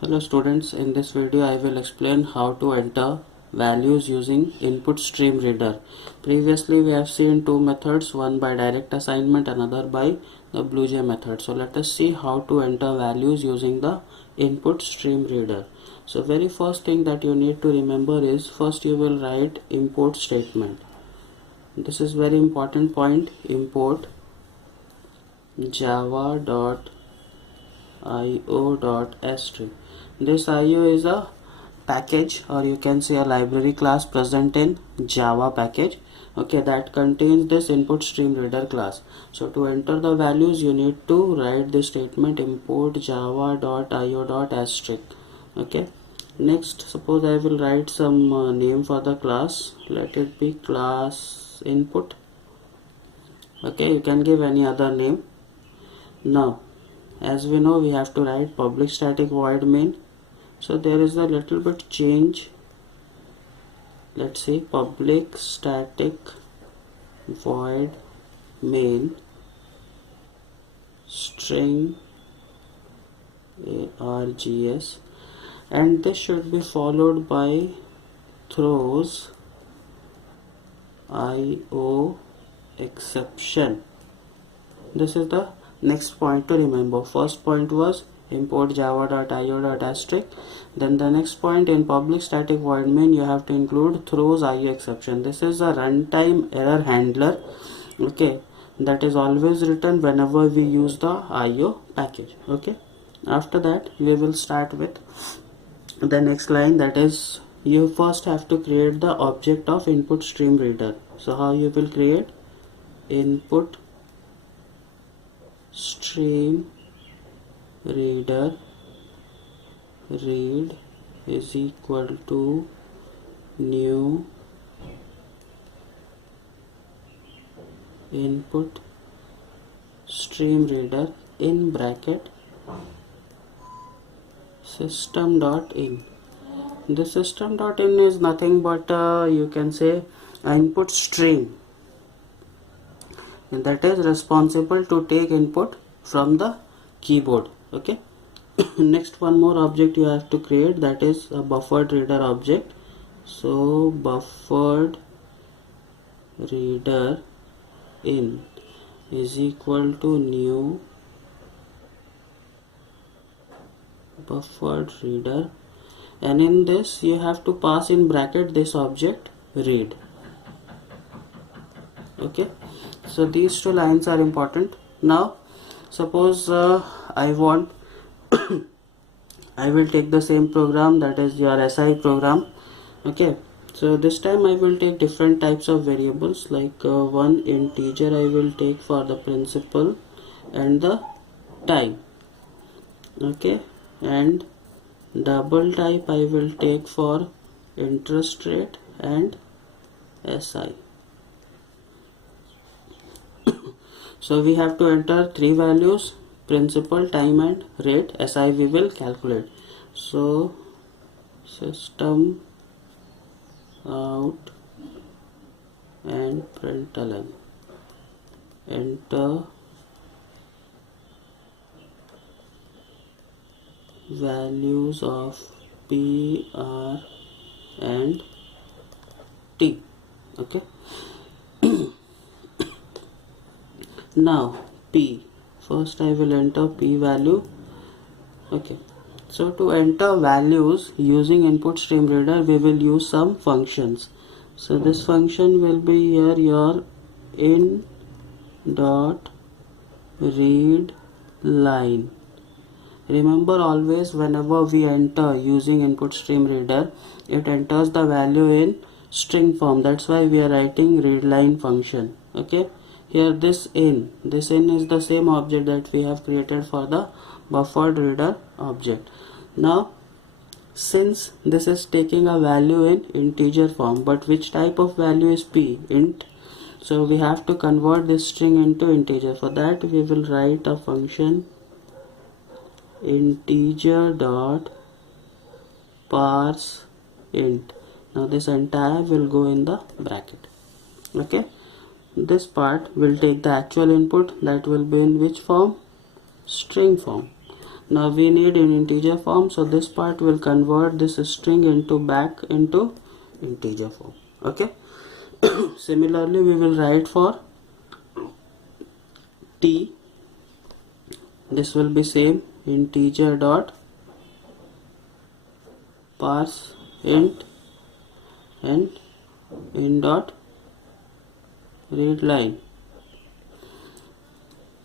Hello students, in this video I will explain how to enter values using input stream reader. Previously we have seen two methods, one by direct assignment, another by the BlueJ method. So let us see how to enter values using the input stream reader. So very first thing that you need to remember is first you will write import statement. This is very important point, import java.io.string. This IO is a package, or you can say a library class present in Java package, okay, that contains this input stream reader class. So to enter the values you need to write the statement import java.io.string. okay. Next, suppose I will write some name for the class. Let it be class input. Okay, you can give any other name. Now as we know, we have to write public static void main. So there is a little bit change. Let's see, public static void main string args, and this should be followed by throws IO exception. This is the next point to remember. First point was import java.io.string. Then the next point, in public static void main you have to include throws IO exception. This is a runtime error handler, okay, that is always written whenever we use the IO package. Okay, after that we will start with the next line, that is you first have to create the object of input stream reader. So how you will create input stream reader read is equal to new input stream reader in bracket system.in. The system.in is nothing but you can say input stream, and that is responsible to take input from the keyboard. Okay. Next, one more object you have to create, that is a buffered reader object. So buffered reader in is equal to new buffered reader, and in this you have to pass in bracket this object read. Okay, so these two lines are important. Now suppose I want I will take the same program, that is your SI program. Okay, so this time I will take different types of variables, like one integer I will take for the principal and the time, okay, and double type I will take for interest rate and SI. So we have to enter three values: principal, time and rate. SI we will calculate. So system out and println, enter values of P, R and T. Okay. Now P, first I will enter P value. Okay, so to enter values using input stream reader we will use some functions. So this function will be here your in dot read line. Remember, always whenever we enter using input stream reader, it enters the value in string form. That's why we are writing read line function. Okay, here this in is the same object that we have created for the buffered reader object. Now since this is taking a value in integer form, but which type of value is P? Int. So we have to convert this string into integer. For that we will write a function integer dot parse int. Now this entire will go in the bracket. Okay, this part will take the actual input, that will be in which form? String form. Now we need in integer form, so this part will convert this string back into integer form. Okay. Similarly, we will write for t. This will be same, integer dot parse int and int dot read line.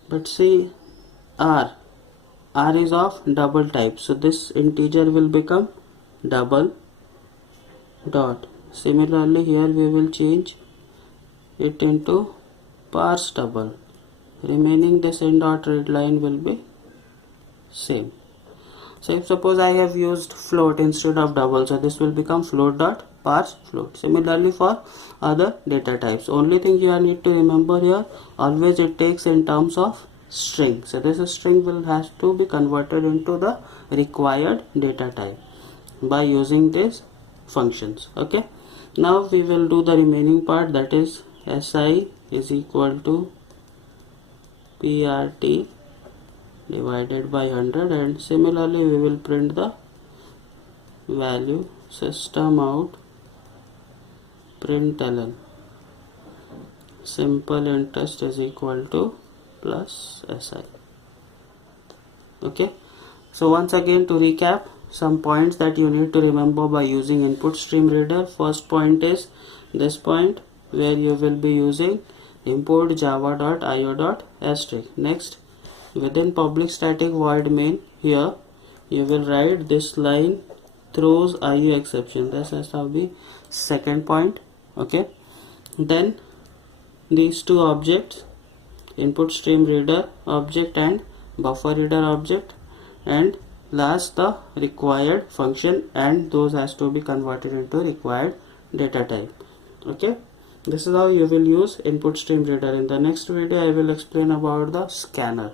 But see, r is of double type, so this integer will become double dot. Similarly, here we will change it into parse double. Remaining this int dot read line will be same. So if suppose I have used float instead of double, so this will become float dot parse float. Similarly for other data types, only thing you need to remember here, always it takes in terms of string. So this string will has to be converted into the required data type by using these functions. Okay. Now we will do the remaining part, that is si is equal to prt divided by 100, and similarly we will print the value system out println simple interest is equal to plus si. Okay. So once again, to recap some points that you need to remember by using input stream reader. First point is this point where you will be using import java.io.asterisk. Next, within public static void main, here you will write this line throws IO exception. This has to be second point. Okay. Then these two objects, input stream reader object and buffer reader object, and last the required function, and those has to be converted into required data type. Okay. This is how you will use input stream reader. In the next video I will explain about the scanner.